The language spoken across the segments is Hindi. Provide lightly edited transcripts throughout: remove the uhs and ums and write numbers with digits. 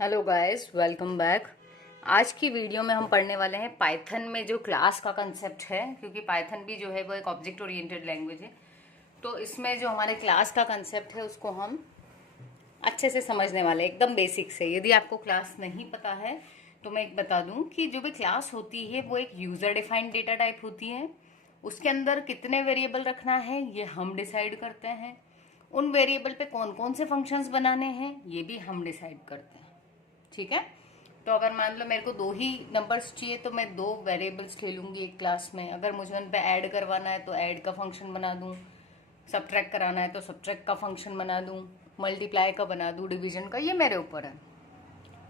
Hello guys, welcome back. आज की वीडियो में हम पढ़ने वाले हैं पाइथन में जो क्लास का कंसेप्ट है, क्योंकि पाइथन भी जो है वो एक ऑब्जेक्ट ओरिएंटेड लैंग्वेज है। तो इसमें जो हमारे क्लास का कंसेप्ट है उसको हम अच्छे से समझने वाले हैं, एकदम बेसिक से। यदि आपको क्लास नहीं पता है तो मैं एक बता दूं कि जो भी क्लास होती है वो एक यूजर डिफाइंड डेटा टाइप होती है। उसके अंदर कितने वेरिएबल रखना है ये हम डिसाइड करते हैं। उन वेरिएबल पे कौन कौन से फंक्शंस बनाने हैं ये भी हम डिसाइड करते हैं। ठीक है। तो अगर मान लो मेरे को दो ही नंबर्स चाहिए तो मैं दो वेरिएबल्स ले लूंगी एक क्लास में। अगर मुझे उन पे ऐड करवाना है तो ऐड का फंक्शन बना दूं, सब्ट्रैक्ट कराना है तो सब्ट्रैक्ट का फंक्शन बना दूं, मल्टीप्लाई का बना दूं, डिवीजन का, ये मेरे ऊपर है।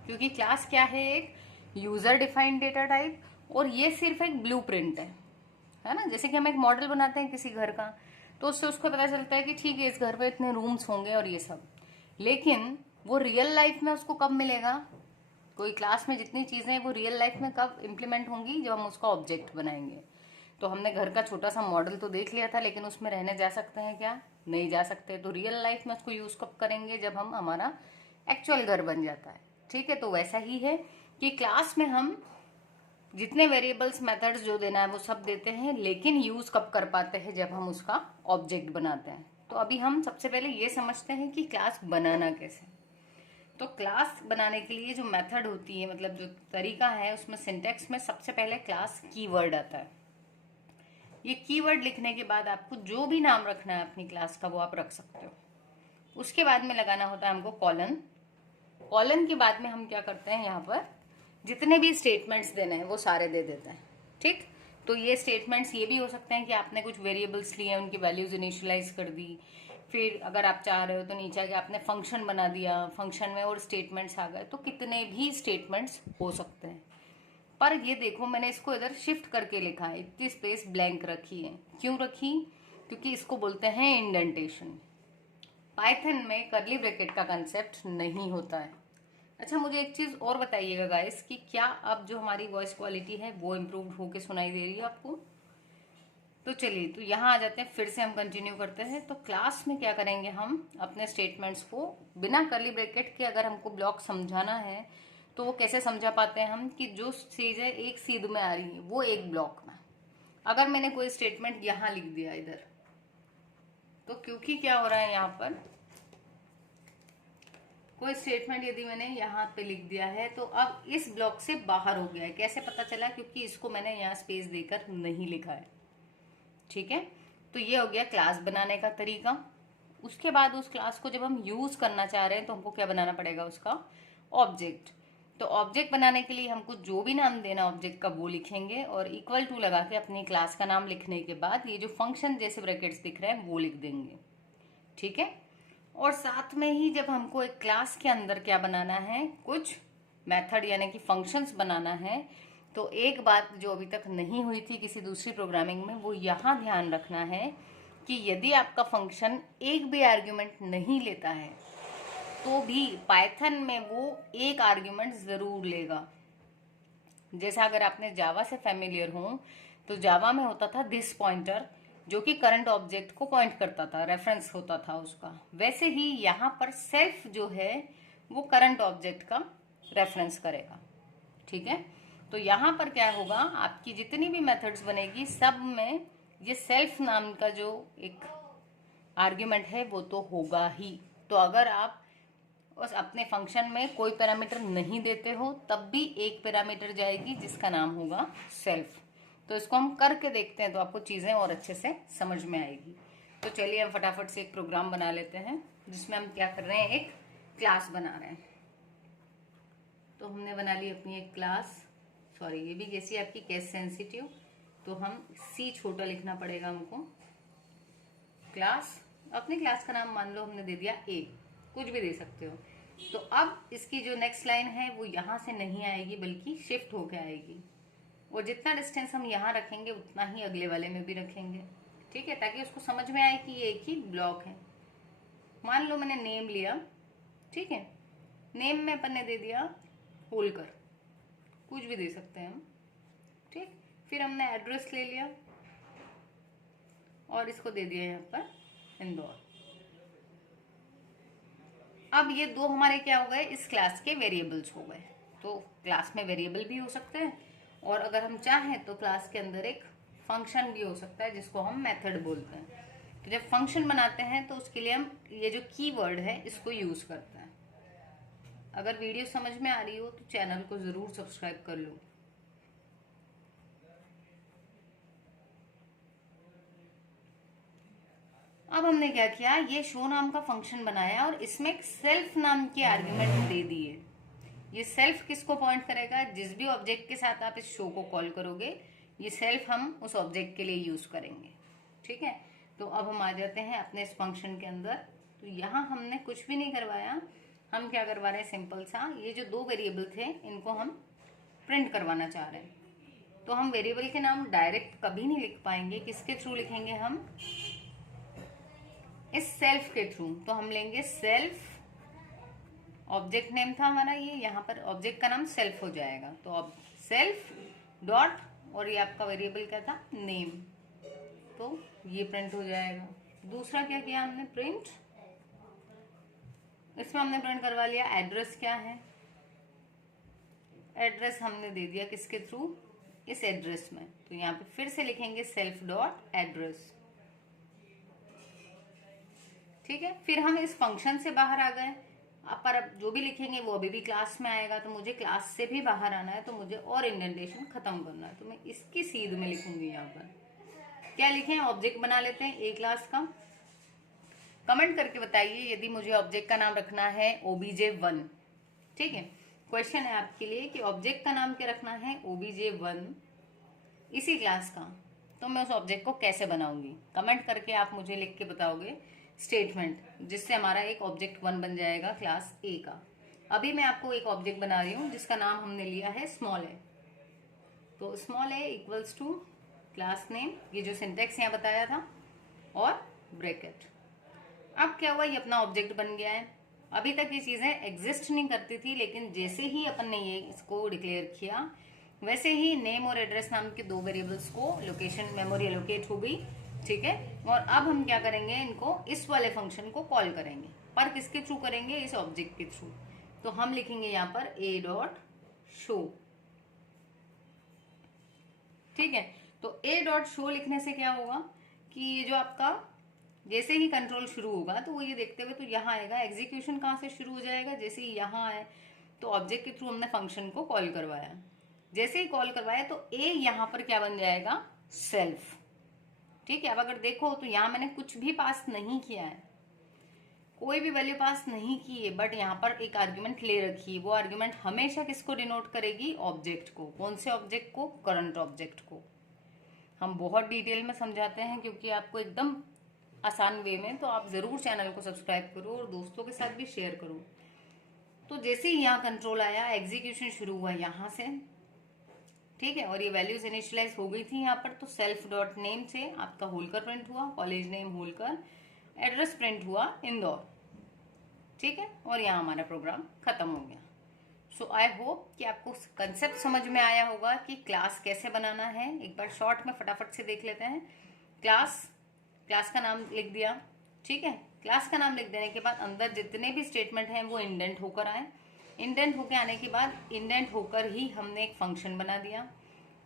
क्योंकि क्लास क्या है, एक यूजर डिफाइंड डेटा टाइप, और ये सिर्फ एक ब्लूप्रिंट है ना। जैसे कि हम एक मॉडल बनाते हैं किसी घर का, तो उससे उसको पता चलता है कि ठीक है इस घर पे इतने रूम्स होंगे और ये सब। लेकिन वो रियल लाइफ में उसको कब मिलेगा? कोई क्लास में जितनी चीजें वो रियल लाइफ में कब इम्प्लीमेंट होंगी? जब हम उसका ऑब्जेक्ट बनाएंगे। तो हमने घर का छोटा सा मॉडल तो देख लिया था, लेकिन उसमें रहने जा सकते हैं क्या? नहीं जा सकते। तो रियल लाइफ में उसको यूज कब करेंगे? जब हम हमारा एक्चुअल घर बन जाता है। ठीक है। तो वैसा ही है कि क्लास में हम जितने वेरिएबल्स मेथड्स जो देना है वो सब देते हैं, लेकिन यूज कब कर पाते हैं? जब हम उसका ऑब्जेक्ट बनाते हैं। तो अभी हम सबसे पहले ये समझते हैं कि क्लास बनाना कैसे। तो क्लास बनाने के लिए जो मेथड होती है, मतलब जो तरीका है, उसमें सिंटेक्स में सबसे पहले क्लास कीवर्ड आता है। ये कीवर्ड लिखने के बाद आपको जो भी नाम रखना है अपनी क्लास का वो आप रख सकते हो। उसके बाद में लगाना होता है हमको कॉलन। कॉलन के बाद में हम क्या करते हैं, यहाँ पर जितने भी स्टेटमेंट्स देने हैं वो सारे दे देते हैं। ठीक। तो ये स्टेटमेंट्स ये भी हो सकते हैं कि आपने कुछ वेरिएबल्स लिए, उनकी वैल्यूज इनिशियलाइज कर दी। फिर अगर आप चाह रहे हो तो नीचे आके आपने फंक्शन बना दिया, फंक्शन में और स्टेटमेंट्स आ गए। तो कितने भी स्टेटमेंट्स हो सकते हैं। पर ये देखो, मैंने इसको इधर शिफ्ट करके लिखा है, इतनी स्पेस ब्लैंक रखी है। क्यों रखी? क्योंकि इसको बोलते हैं इंडेंटेशन। पाइथन में कर्ली ब्रैकेट का कंसेप्ट नहीं होता है। अच्छा, मुझे एक चीज और बताइएगा गाइस कि क्या अब जो हमारी वॉइस क्वालिटी है वो इम्प्रूव होके सुनाई दे रही है आपको? तो चलिए, तो यहाँ आ जाते हैं, फिर से हम कंटिन्यू करते हैं। तो क्लास में क्या करेंगे, हम अपने स्टेटमेंट्स को बिना कर्ली ब्रैकेट के, अगर हमको ब्लॉक समझाना है तो वो कैसे समझा पाते हैं हम, कि जो चीजें एक सीध में आ रही है वो एक ब्लॉक में। अगर मैंने कोई स्टेटमेंट यहाँ लिख दिया इधर, तो क्योंकि क्या हो रहा है, यहाँ पर कोई स्टेटमेंट यदि मैंने यहाँ पे लिख दिया है तो अब इस ब्लॉक से बाहर हो गया है। कैसे पता चला? क्योंकि इसको मैंने यहाँ स्पेस देकर नहीं लिखा है। ठीक है। तो ये हो गया क्लास बनाने का तरीका। उसके बाद उस क्लास को जब हम यूज करना चाह रहे हैं तो हमको क्या बनाना पड़ेगा? उसका ऑब्जेक्ट। तो ऑब्जेक्ट बनाने के लिए हमको जो भी नाम देना ऑब्जेक्ट का वो लिखेंगे, और इक्वल टू लगा के अपनी क्लास का नाम लिखने के बाद ये जो फंक्शन जैसे ब्रैकेट्स दिख रहे हैं वो लिख देंगे। ठीक है। और साथ में ही जब हमको एक क्लास के अंदर क्या बनाना है, कुछ मेथड यानी कि फंक्शंस बनाना है, तो एक बात जो अभी तक नहीं हुई थी किसी दूसरी प्रोग्रामिंग में, वो यहाँ ध्यान रखना है कि यदि आपका फंक्शन एक भी आर्ग्यूमेंट नहीं लेता है तो भी पाइथन में वो एक आर्ग्यूमेंट जरूर लेगा। जैसा अगर आपने जावा से फेमिलियर हो तो जावा में होता था दिस पॉइंटर, जो कि करंट ऑब्जेक्ट को पॉइंट करता था, रेफरेंस होता था उसका। वैसे ही यहाँ पर सेल्फ जो है वो करंट ऑब्जेक्ट का रेफरेंस करेगा। ठीक है। तो यहाँ पर क्या होगा, आपकी जितनी भी मेथड्स बनेगी सब में ये सेल्फ नाम का जो एक आर्ग्यूमेंट है वो तो होगा ही। तो अगर आप उस अपने फंक्शन में कोई पैरामीटर नहीं देते हो तब भी एक पैरामीटर जाएगी जिसका नाम होगा सेल्फ। तो इसको हम करके देखते हैं तो आपको चीजें और अच्छे से समझ में आएगी। तो चलिए हम फटाफट से एक प्रोग्राम बना लेते हैं जिसमें हम क्या कर रहे हैं, एक क्लास बना रहे हैं। तो हमने बना ली अपनी एक क्लास। सॉरी, ये भी कैसी आपकी केस सेंसिटिव, तो हम सी छोटा लिखना पड़ेगा हमको। क्लास, अपनी क्लास का नाम मान लो हमने दे दिया ए, कुछ भी दे सकते हो। तो अब इसकी जो नेक्स्ट लाइन है वो यहां से नहीं आएगी बल्कि शिफ्ट होके आएगी, और जितना डिस्टेंस हम यहाँ रखेंगे उतना ही अगले वाले में भी रखेंगे। ठीक है, ताकि उसको समझ में आए कि ये एक ही ब्लॉक है। मान लो मैंने नेम लिया, ठीक है, नेम में अपन ने दे दिया होलकर, कुछ भी दे सकते हैं हम। ठीक। फिर हमने एड्रेस ले लिया और इसको दे दिया यहाँ पर इंदौर। अब ये दो हमारे क्या हो गए, इस क्लास के वेरिएबल्स हो गए। तो क्लास में वेरिएबल भी हो सकते हैं और अगर हम चाहें तो क्लास के अंदर एक फंक्शन भी हो सकता है जिसको हम मेथड बोलते हैं। तो जब फंक्शन बनाते हैं तो उसके लिए हम ये जो कीवर्ड है इसको यूज करते हैं। अगर वीडियो समझ में आ रही हो तो चैनल को जरूर सब्सक्राइब कर लो। अब हमने क्या किया, ये शो नाम का फंक्शन बनाया और इसमें एक सेल्फ नाम के आर्ग्यूमेंट दे दिए। ये सेल्फ किसको पॉइंट करेगा, जिस भी ऑब्जेक्ट के साथ आप इस शो को कॉल करोगे ये सेल्फ हम उस ऑब्जेक्ट के लिए यूज करेंगे। ठीक है, तो अब हम आ जाते हैं अपने इस फंक्शन के अंदर। तो यहाँ हमने कुछ भी नहीं करवाया, हम क्या करवा रहे हैं, सिंपल सा ये जो दो वेरिएबल थे इनको हम प्रिंट करवाना चाह रहे हैं। तो हम वेरिएबल के नाम डायरेक्ट कभी नहीं लिख पाएंगे, किसके थ्रू लिखेंगे हम, इस सेल्फ के थ्रू। तो हम लेंगे सेल्फ, ऑब्जेक्ट नेम था हमारा ये, यहाँ पर ऑब्जेक्ट का नाम सेल्फ हो जाएगा। तो अब सेल्फ डॉट और ये आपका वेरिएबल क्या था, नेम, तो ये प्रिंट हो जाएगा। दूसरा क्या किया हमने, प्रिंट, इसमें हमने प्रिंट करवा लिया एड्रेस क्या है, एड्रेस हमने दे दिया किसके थ्रू, इस एड्रेस में। तो यहाँ पे फिर से लिखेंगे सेल्फ डॉट एड्रेस। ठीक है, फिर हम इस फंक्शन से बाहर आ गए। पर अब जो भी लिखेंगे वो अभी भी क्लास में आएगा, तो मुझे क्लास से भी बाहर आना है, तो मुझे और इंडेंटेशन खत्म करना है। तो मैं इसकी सीध में लिखूंगी। यहाँ पर क्या लिखें, ऑब्जेक्ट बना लेते हैं ए क्लास का। कमेंट करके बताइए यदि मुझे ऑब्जेक्ट का नाम रखना है obj1। ठीक है, क्वेश्चन है आपके लिए कि ऑब्जेक्ट का नाम क्या रखना है, obj1 इसी क्लास का। तो मैं उस ऑब्जेक्ट को कैसे बनाऊंगी, कमेंट करके आप मुझे लिख के बताओगे स्टेटमेंट, जिससे हमारा एक ऑब्जेक्ट 1 बन जाएगा क्लास ए का। अभी मैं आपको एक ऑब्जेक्ट बना रही हूँ जिसका नाम हमने लिया है स्मॉल ए। तो small A equals to class name, ये जो सिंटेक्स यहाँ बताया था, और ब्रैकेट। अब क्या हुआ, ये अपना ऑब्जेक्ट बन गया है। अभी तक ये चीजें एग्जिस्ट नहीं करती थी, लेकिन जैसे ही अपन ने ये इसको डिक्लेयर किया वैसे ही नेम और एड्रेस नाम के दो वेरिएबल्स को लोकेशन मेमोरी एलोकेट हो गई। ठीक है, और अब हम क्या करेंगे, इनको इस वाले फंक्शन को कॉल करेंगे, पर किसके थ्रू करेंगे, इस ऑब्जेक्ट के थ्रू। तो हम लिखेंगे यहाँ पर ए डॉट शो। ठीक है, तो ए डॉट शो लिखने से क्या होगा कि ये जो आपका जैसे ही कंट्रोल शुरू होगा तो वो ये देखते हुए तो यहाँ आएगा, एग्जीक्यूशन कहाँ से शुरू हो जाएगा, जैसे ही यहाँ आए तो ऑब्जेक्ट के थ्रू हमने फंक्शन को कॉल करवाया। जैसे ही कॉल करवाया तो ए यहाँ पर क्या बन जाएगा, सेल्फ। ठीक है, अब अगर देखो तो यहाँ मैंने कुछ भी पास नहीं किया है, कोई भी वैल्यू पास नहीं की है, बट यहाँ पर एक आर्ग्यूमेंट ले रखी है। वो आर्ग्यूमेंट हमेशा किसको डिनोट करेगी, ऑब्जेक्ट को। कौन से ऑब्जेक्ट को, करंट ऑब्जेक्ट को। हम बहुत डिटेल में समझाते हैं क्योंकि आपको एकदम आसान वे में, तो आप जरूर चैनल को सब्सक्राइब करो और दोस्तों के साथ भी शेयर करो। तो जैसे ही यहाँ कंट्रोल आया, एग्जीक्यूशन शुरू हुआ यहाँ से। ठीक है, और ये वैल्यूज इनिशियलाइज हो गई थी यहाँ पर। तो सेल्फ डॉट नेम से आपका होलकर प्रिंट हुआ, college name Holkar, address print हुआ इंदौर। ठीक है, और यहाँ हमारा प्रोग्राम खत्म हो गया। सो आई होप कि आपको कंसेप्ट समझ में आया होगा कि क्लास कैसे बनाना है। एक बार शॉर्ट में फटाफट से देख लेते हैं। क्लास का नाम लिख दिया। ठीक है, क्लास का नाम लिख देने के बाद अंदर जितने भी स्टेटमेंट हैं वो इंडेंट होकर आए। इंडेंट होकर आने के बाद इंडेंट होकर ही हमने एक फंक्शन बना दिया।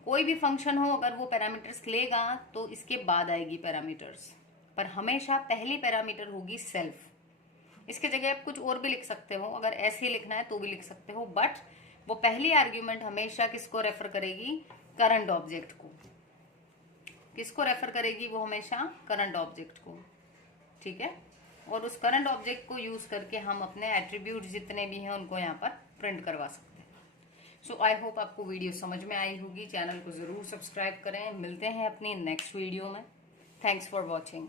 कोई भी फंक्शन हो अगर वो पैरामीटर्स लेगा तो इसके बाद आएगी पैरामीटर्स, पर हमेशा पहली पैरामीटर होगी सेल्फ। इसके जगह आप कुछ और भी लिख सकते हो, अगर ऐसे ही लिखना है तो भी लिख सकते हो, बट वो पहली आर्ग्यूमेंट हमेशा किसको रेफर करेगी, करंट ऑब्जेक्ट को। किसको रेफर करेगी वो, हमेशा करंट ऑब्जेक्ट को। ठीक है, और उस करंट ऑब्जेक्ट को यूज करके हम अपने एट्रीब्यूट जितने भी हैं उनको यहाँ पर प्रिंट करवा सकते हैं। सो आई होप आपको वीडियो समझ में आई होगी। चैनल को जरूर सब्सक्राइब करें। मिलते हैं अपनी नेक्स्ट वीडियो में। Thanks for watching.